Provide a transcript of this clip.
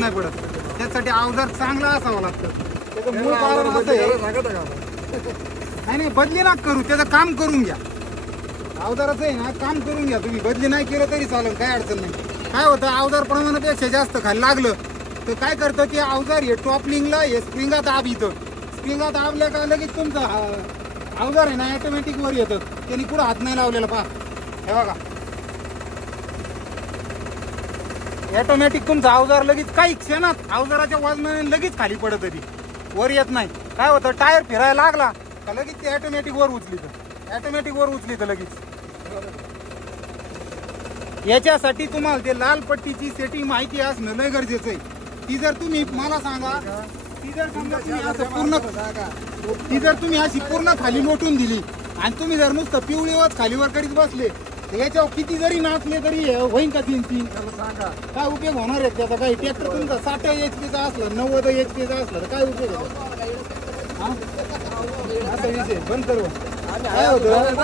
नाही पडत. त्यासाठी अवजार चांगला असावा लागतं. त्याचं मूळ कारण असं आहे, नाही बदली ना करू, त्याचं काम करून घ्या. अवजाराचं आहे ना काम करून घ्या तुम्ही. बदली नाही केलं तरी चालेल, काय अडचण नाही. काय होतं अवजार प्रमाणापेक्षा जास्त खाली लागलं तर काय करतं की अवजार हे टॉपलिंगला हे स्प्रिंगात दाबतं. स्प्रिंगात दाबल्या का लगेच तुमचं अवजार आहे ना ऑटोमॅटिक वर येतं. त्यांनी कुठं हात नाही लावलेला पहा, हे बघा ऑटोमॅटिक तुमचं अवजार लगेच काही क्षणात अवजाराच्या वजनाने लगेच खाली पडत ती, वर येत नाही. काय होतं टायर फिरायला लागला का लगेच ते ऑटोमॅटिक वर उचलीत लगेच. याच्यासाठी तुम्हाला ते लाल पट्टीची सेटिंग माहिती असणं लय गरजेचं आहे. ती जर तुम्ही मला सांगा, ती जर समजा तुम्ही अशी पूर्ण खाली लोटून दिली आणि तुम्ही जर नुसतं पिवळीवर खालीवर करीत बसले तर याच्यावर किती जरी नाचले तरी होईन का 3 काय उपयोग होणार आहे त्याचा? काही ट्रॅक्टर तुमचा 60 HP चा असला 90 HP चा असला तर काय उपयोग आहे? असा विषय बंद करू. काय होतं